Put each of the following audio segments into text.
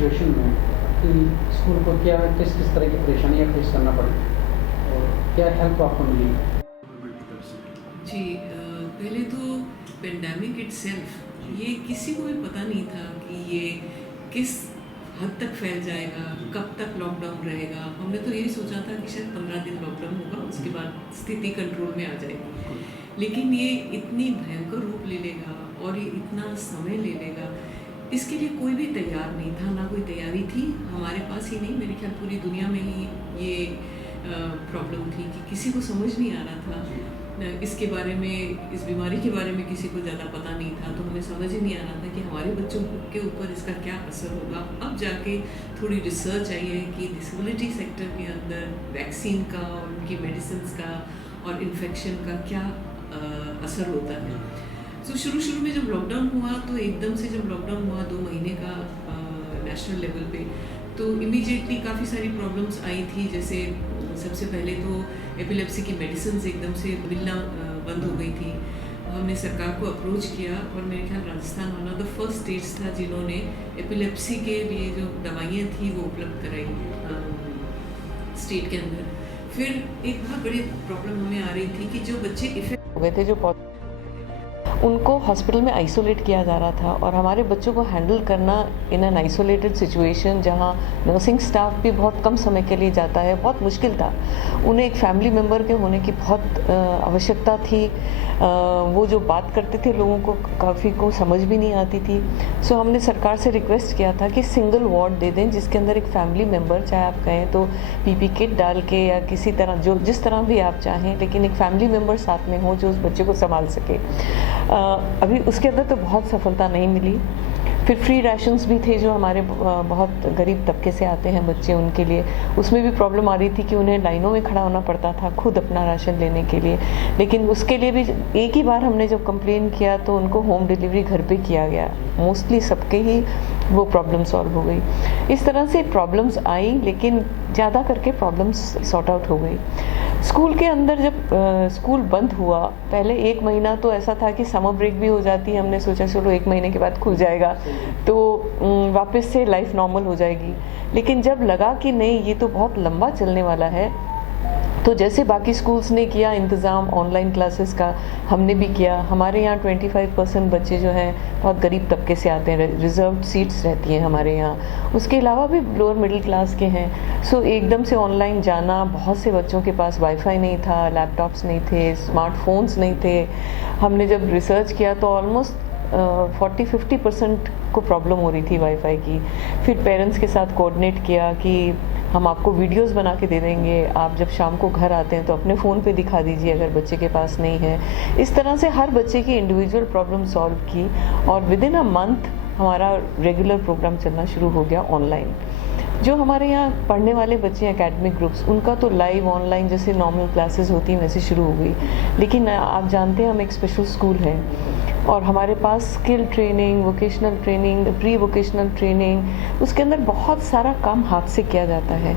Situation में कि school को क्या किस किस तरह की परेशानियाँ फेस करना पड़ी और क्या हेल्प आपको मिली? जी पहले तो पेंडेमिक इटसेल्फ ये किसी को भी पता नहीं था कि ये किस हद तक फैल जाएगा, कब तक लॉकडाउन रहेगा। हमने तो यही सोचा था कि शायद 15 दिन लॉकडाउन होगा, उसके बाद स्थिति कंट्रोल में आ जाएगी। लेकिन ये इतनी भयंकर रूप ले लेगा और ये इतना समय ले लेगा, इसके लिए कोई भी तैयार नहीं था, ना कोई तैयारी थी हमारे पास ही नहीं, मेरे ख्याल पूरी दुनिया में ही ये प्रॉब्लम थी कि किसी को समझ नहीं आ रहा था इसके बारे में, इस बीमारी के बारे में किसी को ज़्यादा पता नहीं था। तो हमें समझ ही नहीं आ रहा था कि हमारे बच्चों के ऊपर इसका क्या असर होगा। अब जाके थोड़ी रिसर्च आई है कि डिसेबिलिटी सेक्टर के अंदर वैक्सीन का और उनकी मेडिसिन का और इन्फेक्शन का क्या असर होता है। तो शुरू में जब लॉकडाउन हुआ तो एकदम से जब लॉकडाउन हुआ 2 महीने का नेशनल लेवल पे, तो इमीडिएटली काफ़ी सारी प्रॉब्लम्स आई थी। जैसे सबसे पहले तो एपिलेप्सी की मेडिसिन एकदम से मिलना बंद हो गई थी। हमने सरकार को अप्रोच किया और मेरे ख्याल Rajasthan one of the first states था जिन्होंने एपिलेप्सी के लिए जो दवाइयाँ थी वो उपलब्ध कराई स्टेट के अंदर। फिर एक बहुत बड़ी प्रॉब्लम हमें आ रही थी कि जो बच्चे इफेक्ट हो गए थे, जो उनको हॉस्पिटल में आइसोलेट किया जा रहा था, और हमारे बच्चों को हैंडल करना इन एन आइसोलेटेड सिचुएशन जहाँ नर्सिंग स्टाफ भी बहुत कम समय के लिए जाता है, बहुत मुश्किल था। उन्हें एक फैमिली मेम्बर के होने की बहुत आवश्यकता थी। वो जो बात करते थे लोगों को काफ़ी को समझ भी नहीं आती थी। सो हमने सरकार से रिक्वेस्ट किया था कि सिंगल वार्ड दे दें जिसके अंदर एक फैमिली मेम्बर, चाहे आप कहें तो पीपी किट डाल के या किसी तरह, जो जिस तरह भी आप चाहें, लेकिन एक फैमिली मेम्बर साथ में हो जो उस बच्चे को संभाल सके। अभी उसके अंदर तो बहुत सफलता नहीं मिली। फिर फ्री राशंस भी थे जो हमारे बहुत गरीब तबके से आते हैं बच्चे, उनके लिए उसमें भी प्रॉब्लम आ रही थी कि उन्हें लाइनों में खड़ा होना पड़ता था खुद अपना राशन लेने के लिए। लेकिन उसके लिए भी एक ही बार हमने जब कंप्लेन किया तो उनको होम डिलीवरी घर पे किया गया। मोस्टली सबके ही वो प्रॉब्लम सॉल्व हो गई। इस तरह से प्रॉब्लम्स आई, लेकिन ज़्यादा करके प्रॉब्लम्स सॉर्ट आउट हो गई। स्कूल के अंदर जब स्कूल बंद हुआ, पहले 1 महीना तो ऐसा था कि समर ब्रेक भी हो जाती, हमने सोचा चलो 1 महीने के बाद खुल जाएगा तो वापस से लाइफ नॉर्मल हो जाएगी। लेकिन जब लगा कि नहीं, ये तो बहुत लंबा चलने वाला है, तो जैसे बाकी स्कूल्स ने किया इंतज़ाम ऑनलाइन क्लासेस का, हमने भी किया। हमारे यहाँ 25% बच्चे जो हैं बहुत गरीब तबके से आते हैं, रिजर्व्ड सीट्स रहती हैं हमारे यहाँ। उसके अलावा भी लोअर मिडिल क्लास के हैं। सो एकदम से ऑनलाइन जाना, बहुत से बच्चों के पास वाईफाई नहीं था, लैपटॉप्स नहीं थे, स्मार्टफोन्स नहीं थे। हमने जब रिसर्च किया तो ऑलमोस्ट 40-50% को प्रॉब्लम हो रही थी वाईफाई की। फिर पेरेंट्स के साथ कोऑर्डिनेट किया कि हम आपको वीडियोस बना के दे देंगे, आप जब शाम को घर आते हैं तो अपने फ़ोन पे दिखा दीजिए अगर बच्चे के पास नहीं है। इस तरह से हर बच्चे की इंडिविजुअल प्रॉब्लम सॉल्व की, और विद इन अ मंथ हमारा रेगुलर प्रोग्राम चलना शुरू हो गया ऑनलाइन। जो हमारे यहाँ पढ़ने वाले बच्चे हैं एकेडमिक ग्रुप्स, उनका तो लाइव ऑनलाइन जैसे नॉर्मल क्लासेस होती हैं वैसे शुरू हो गई। लेकिन आप जानते हैं हम एक स्पेशल स्कूल है और हमारे पास skill training, vocational training, pre vocational training, उसके अंदर बहुत सारा काम हाथ से किया जाता है।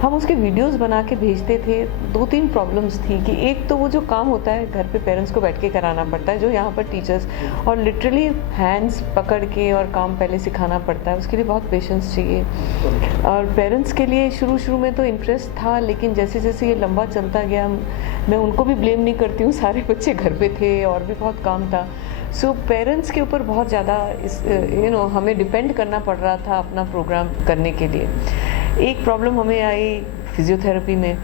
हम उसके वीडियोस बना के भेजते थे। 2-3 प्रॉब्लम्स थी कि एक तो वो जो काम होता है घर पे पेरेंट्स को बैठ के कराना पड़ता है, जो यहाँ पर टीचर्स और लिटरली हैंड्स पकड़ के और काम पहले सिखाना पड़ता है, उसके लिए बहुत पेशेंस चाहिए। और पेरेंट्स के लिए शुरू में तो इंटरेस्ट था, लेकिन जैसे जैसे ये लंबा चलता गया, मैं उनको भी ब्लेम नहीं करती हूँ, सारे बच्चे घर पे थे और भी बहुत काम था। सो पेरेंट्स के ऊपर बहुत ज़्यादा हमें डिपेंड करना पड़ रहा था अपना प्रोग्राम करने के लिए। एक प्रॉब्लम हमें आई फिजियोथेरेपी में।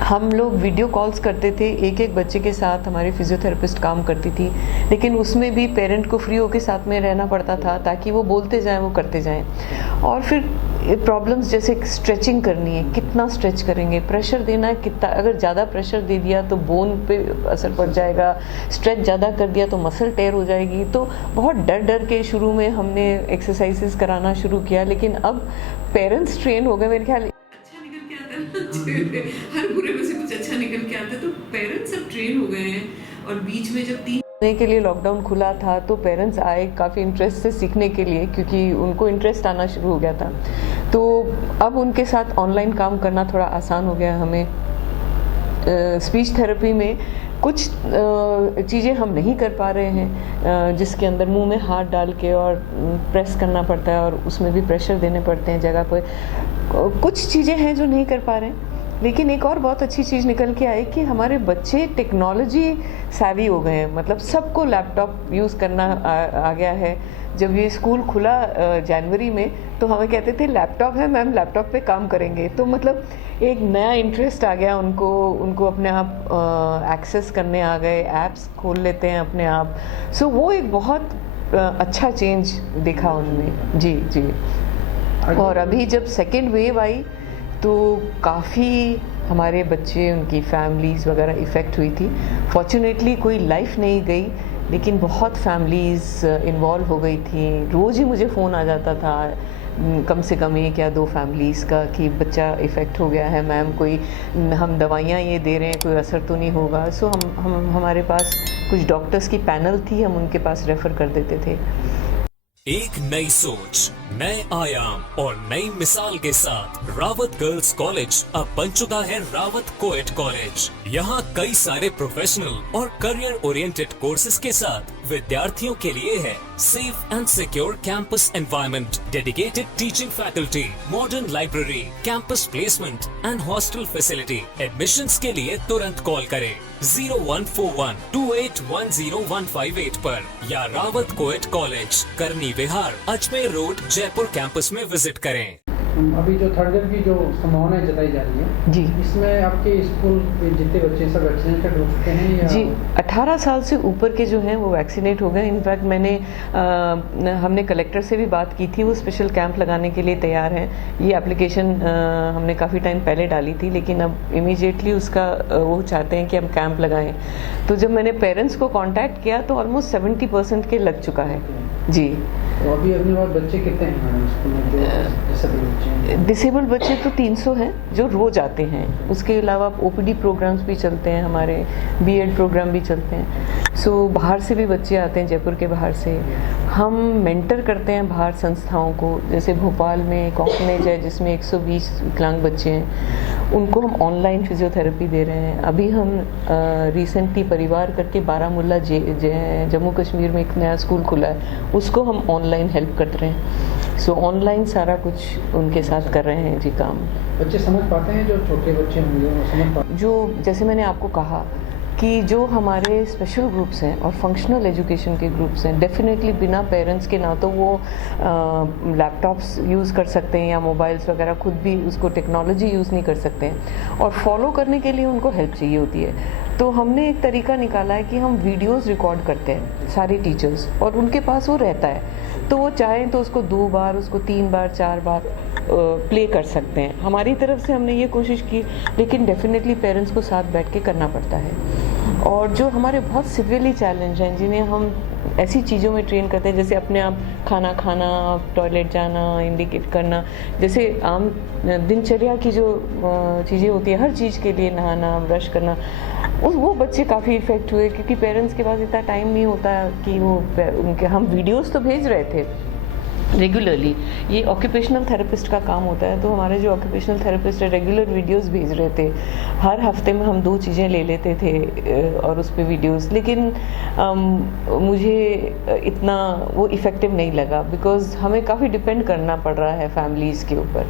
हम लोग वीडियो कॉल्स करते थे, एक बच्चे के साथ हमारी फिजियोथेरेपिस्ट काम करती थी, लेकिन उसमें भी पेरेंट को फ्री होकर साथ में रहना पड़ता था ताकि वो बोलते जाएं, वो करते जाएं। और फिर प्रॉब्लम्स जैसे स्ट्रेचिंग करनी है, कितना स्ट्रेच करेंगे, प्रेशर देना है कितना, अगर ज़्यादा प्रेशर दे दिया तो बोन पे असर पड़ जाएगा, स्ट्रेच ज़्यादा कर दिया तो मसल टेयर हो जाएगी। तो बहुत डर के शुरू में हमने एक्सरसाइजेस कराना शुरू किया, लेकिन अब पेरेंट्स ट्रेन हो गए। मेरे ख्याल हर बुरे में से कुछ अच्छा निकल के आता है, तो पेरेंट्स अब ट्रेन हो गए हैं। और बीच में जब 3 महीने के लिए लॉकडाउन खुला था तो पेरेंट्स आए काफ़ी इंटरेस्ट से सीखने के लिए, क्योंकि उनको इंटरेस्ट आना शुरू हो गया था। तो अब उनके साथ ऑनलाइन काम करना थोड़ा आसान हो गया हमें। स्पीच थेरेपी में कुछ चीज़ें हम नहीं कर पा रहे हैं, जिसके अंदर मुंह में हाथ डाल के और प्रेस करना पड़ता है और उसमें भी प्रेशर देने पड़ते हैं जगह पे। कुछ चीज़ें हैं जो नहीं कर पा रहे हैं। लेकिन एक और बहुत अच्छी चीज़ निकल के आई कि हमारे बच्चे टेक्नोलॉजी savvy हो गए हैं, मतलब सबको लैपटॉप यूज़ करना आ गया है। जब ये स्कूल खुला जनवरी में, तो हमें कहते थे लैपटॉप है मैम, लैपटॉप पे काम करेंगे। तो मतलब एक नया इंटरेस्ट आ गया उनको अपने आप एक्सेस करने आ गए, ऐप्स खोल लेते हैं अपने आप। सो वो एक बहुत अच्छा चेंज दिखा उनमें। जी जी। और अभी जब सेकेंड वेव आई तो काफ़ी हमारे बच्चे, उनकी फैमिलीज़ वगैरह इफ़ेक्ट हुई थी। फॉर्चुनेटली कोई लाइफ नहीं गई, लेकिन बहुत फैमिलीज़ इन्वॉल्व हो गई थी। रोज़ ही मुझे फ़ोन आ जाता था कम से कम 1 या 2 फैमिलीज़ का कि बच्चा इफ़ेक्ट हो गया है मैम, कोई हम दवाइयाँ ये दे रहे हैं, कोई असर तो नहीं होगा। सो हम हमारे पास कुछ डॉक्टर्स की पैनल थी, हम उनके पास रेफ़र कर देते थे। एक नई सोच, नए आयाम और नई मिसाल के साथ रावत गर्ल्स कॉलेज अब बन चुका है रावत कोएट कॉलेज। यहाँ कई सारे प्रोफेशनल और करियर ओरिएंटेड कोर्सेज के साथ विद्यार्थियों के लिए है safe and secure campus environment, dedicated teaching faculty, modern library, campus placement and hostel facility. Admissions के लिए तुरंत कॉल करें 0141281015 पर या रावत कोएट कॉलेज, करनी विहार, अजमेर रोड, जयपुर कैंपस में विजिट करें। अभी जो थर्ड वेव की जो संभावनाएं जताई जा रही है जी, इसमें आपके स्कूल में जितने बच्चे सब वैक्सीनेटेड हो चुके हैं या? जी, 18 साल से ऊपर के जो हैं वो वैक्सीनेट हो गए। इनफैक्ट हमने कलेक्टर से भी बात की थी, वो स्पेशल कैंप लगाने के लिए तैयार हैं। ये एप्लीकेशन हमने काफ़ी टाइम पहले डाली थी, लेकिन अब इमीडिएटली उसका वो चाहते हैं कि हम कैंप लगाएं। तो जब मैंने पेरेंट्स को कांटेक्ट किया तो ऑलमोस्ट 70% के लग चुका है। जी। तो अभी अपने पास बच्चे कितने हैं मैडम स्कूल में जो डिसेबल्ड बच्चे तो 300 हैं जो रोज आते हैं। उसके अलावा OPD प्रोग्राम्स भी चलते हैं, हमारे BEd प्रोग्राम भी चलते हैं। सो बाहर से भी बच्चे आते हैं, जयपुर के बाहर से। हम मेंटर करते हैं बाहर संस्थाओं को, जैसे भोपाल में एक ऑर्फनेज है जिसमें 120 विकलांग बच्चे हैं, उनको हम ऑनलाइन फिजियोथेरेपी दे रहे हैं। अभी हम रिसेंटली परिवार करके बारामूला जम्मू कश्मीर में एक नया स्कूल खुला है, उसको हम ऑनलाइन हेल्प कर रहे हैं। सो ऑनलाइन सारा कुछ उनके साथ कर रहे हैं जी काम। बच्चे समझ पाते हैं, जो छोटे बच्चे होंगे वो समझ पाते हैं? जो जैसे मैंने आपको कहा कि जो हमारे स्पेशल ग्रुप्स हैं और फंक्शनल एजुकेशन के ग्रुप्स हैं, डेफिनेटली बिना पेरेंट्स के ना तो वो लैपटॉप्स यूज़ कर सकते हैं या मोबाइल्स वगैरह, खुद भी उसको टेक्नोलॉजी यूज़ नहीं कर सकते हैं, और फॉलो करने के लिए उनको हेल्प चाहिए होती है। तो हमने एक तरीका निकाला है कि हम वीडियोस रिकॉर्ड करते हैं सारे टीचर्स, और उनके पास वो रहता है, तो वो चाहें तो उसको 2 बार, उसको 3 बार, 4 बार प्ले कर सकते हैं। हमारी तरफ से हमने ये कोशिश की, लेकिन डेफिनेटली पेरेंट्स को साथ बैठ के करना पड़ता है। और जो हमारे बहुत सिवियरली चैलेंज हैं, जिन्हें हम ऐसी चीज़ों में ट्रेन करते हैं, जैसे अपने आप खाना खाना, टॉयलेट जाना, इंडिकेट करना, जैसे आम दिनचर्या की जो चीज़ें होती है, हर चीज़ के लिए नहाना, ब्रश करना, वो बच्चे काफ़ी इफ़ेक्ट हुए, क्योंकि पेरेंट्स के पास इतना टाइम नहीं होता कि वो उनके, हम वीडियोस तो भेज रहे थे रेगुलरली। ये ऑक्यूपेशनल थेरेपिस्ट का काम होता है, तो हमारे जो ऑक्यूपेशनल थेरेपिस्ट है रेगुलर वीडियोस भेज रहे थे। हर हफ्ते में हम 2 चीज़ें ले लेते थे और उस पर वीडियोस, लेकिन मुझे इतना वो इफ़ेक्टिव नहीं लगा, बिकॉज़ हमें काफ़ी डिपेंड करना पड़ रहा है फैमिलीज़ के ऊपर।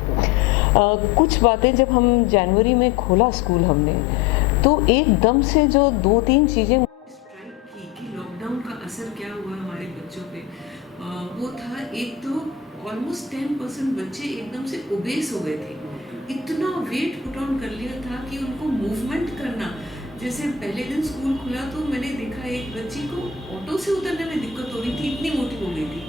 कुछ बातें जब हम जनवरी में खोला स्कूल हमने, तो एकदम से जो 2-3 चीज़ें कि लॉकडाउन का असर क्या हुआ हमारे बच्चों पे, वो था एक तो ऑलमोस्ट 10% बच्चे एकदम से ओबेस हो गए थे। इतना वेट पुट ऑन कर लिया था कि उनको मूवमेंट करना, जैसे पहले दिन स्कूल खुला तो मैंने देखा एक बच्ची को ऑटो से उतरने में दिक्कत हो रही थी, इतनी मोटी हो गई थी।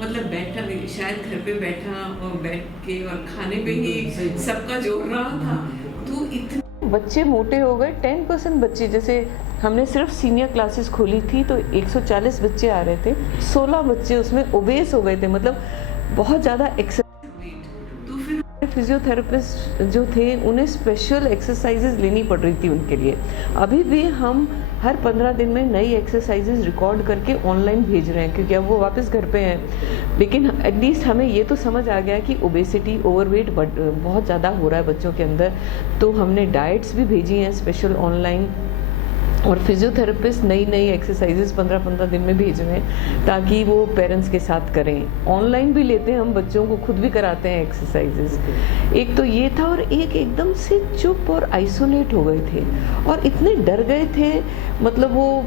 मतलब बैठा, शायद घर पे बैठा और बैठ के और खाने पे ही सबका जोर रहा था, तो इतने बच्चे मोटे हो गए। 10% बच्चे, जैसे हमने सिर्फ सीनियर क्लासेस खोली थी तो 140 बच्चे आ रहे थे, 16 बच्चे उसमें ओबेस हो गए थे, मतलब बहुत ज़्यादा तो फिर फिजियोथेरेपिस्ट जो थे उन्हें स्पेशल एक्सरसाइजेज लेनी पड़ रही थी उनके लिए। अभी भी हम हर 15 दिन में नई एक्सरसाइजेज रिकॉर्ड करके ऑनलाइन भेज रहे हैं, क्योंकि अब वो वापस घर पे हैं। लेकिन एटलीस्ट हमें ये तो समझ आ गया कि ओबेसिटी, ओवरवेट बहुत ज़्यादा हो रहा है बच्चों के अंदर, तो हमने डाइट्स भी भेजी हैं स्पेशल ऑनलाइन। और फिजियोथेरेपिस्ट नई नई एक्सरसाइजेस 15-15 दिन में भेज रहे हैं ताकि वो पेरेंट्स के साथ करें। ऑनलाइन भी लेते हैं हम, बच्चों को खुद भी कराते हैं एक्सरसाइजेस। एक तो ये था, और एक एकदम से चुप और आइसोलेट हो गए थे और इतने डर गए थे, मतलब वो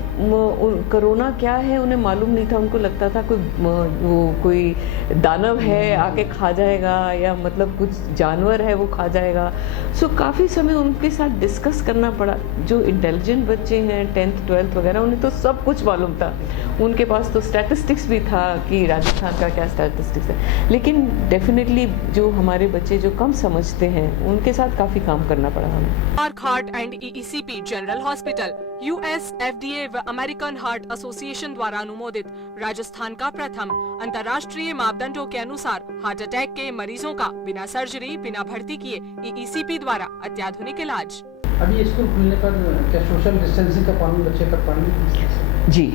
कोरोना क्या है उन्हें मालूम नहीं था। उनको लगता था कोई दानव है आके खा जाएगा, या मतलब कुछ जानवर है वो खा जाएगा। सो काफ़ी समय उनके साथ डिस्कस करना पड़ा। जो इंटेलिजेंट बच्चे हैं 10th 12th वगैरह, उन्हें तो सब कुछ मालूम था, उनके पास तो स्टैटिस्टिक्स भी था कि राजस्थान का क्या स्टैटिस्टिक्स है। लेकिन डेफिनेटली जो हमारे बच्चे जो कम समझते हैं उनके साथ काफ़ी काम करना पड़ा हमें। Mark heart and EECP general hospital US, FDA व अमेरिकन हार्ट एसोसिएशन द्वारा अनुमोदित राजस्थान का प्रथम अंतर्राष्ट्रीय मापदंडों के अनुसार हार्ट अटैक के मरीजों का बिना सर्जरी, बिना भर्ती किए EECP द्वारा अत्याधुनिक इलाज। अभी स्कूल खुलने पर क्या सोशल डिस्टेंसिंग का पालन बच्चे कर पाएंगे? जी,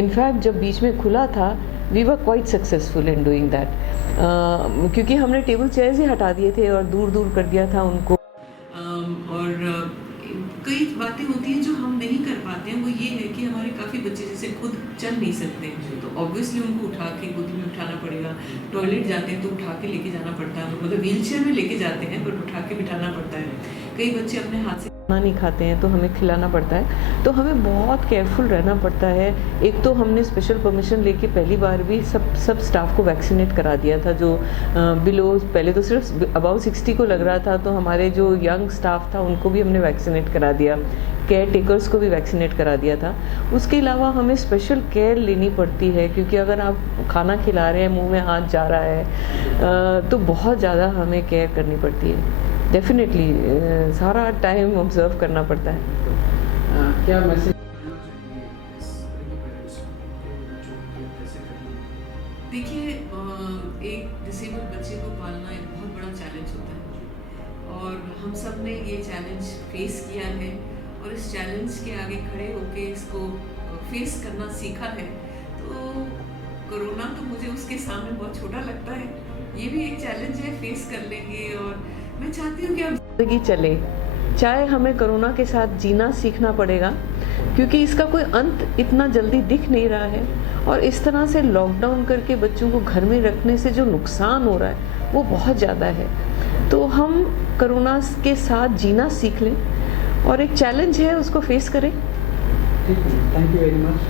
इनफैक्ट जब बीच में खुला था we were quite successful in doing that, क्योंकि हमने टेबल चेयर्स ही हटा दिए थे और दूर दूर कर दिया था उनको। और कई बातें होती हैं जो हम नहीं कर पाते हैं। वो ये है कि हमारे काफ़ी बच्चे जैसे खुद चल नहीं सकते, तो ऑब्वियसली उनको उठा के गोदी में उठाना पड़ेगा। टॉयलेट जाते हैं तो उठा के लेके जाना पड़ता है, मतलब व्हील चेयर में लेके जाते हैं बट उठा के बिठाना पड़ता है। कई बच्चे अपने हाथ से खाना नहीं खाते हैं तो हमें खिलाना पड़ता है, तो हमें बहुत केयरफुल रहना पड़ता है। एक तो हमने स्पेशल परमिशन लेके पहली बार भी सब स्टाफ को वैक्सीनेट करा दिया था। जो बिलो, पहले तो सिर्फ अबाउ 60 को लग रहा था, तो हमारे जो यंग स्टाफ था उनको भी हमने वैक्सीनेट करा दिया, केयर टेकर्स को भी वैक्सीनेट करा दिया था। उसके अलावा हमें स्पेशल केयर लेनी पड़ती है, क्योंकि अगर आप खाना खिला रहे हैं, मुंह में हाथ जा रहा है, तो बहुत ज़्यादा हमें केयर करनी पड़ती है। डेफिनेटली सारा टाइम ऑब्जर्व करना पड़ता है। क्या मैसेज? देखिए, एक डिसेबल्ड बच्चे को पालना एक बहुत बड़ा चैलेंज होता है और हम सब ने ये चैलेंज फेस किया है और इस चैलेंज के आगे खड़े होके इसको फेस करना सीखा है। तो कोरोना तो मुझे उसके सामने बहुत छोटा लगता है, ये भी एक चैलेंज है, फेस कर लेंगे। और मैं चाहती हूँ कि अब जिंदगी चले, चाहे हमें कोरोना के साथ जीना सीखना पड़ेगा, क्योंकि इसका कोई अंत इतना जल्दी दिख नहीं रहा है। और इस तरह से लॉकडाउन करके बच्चों को घर में रखने से जो नुकसान हो रहा है वो बहुत ज़्यादा है। तो हम कोरोना के साथ जीना सीख लें और एक चैलेंज है उसको फेस करें। ठीक है, थैंक यू वेरी मच।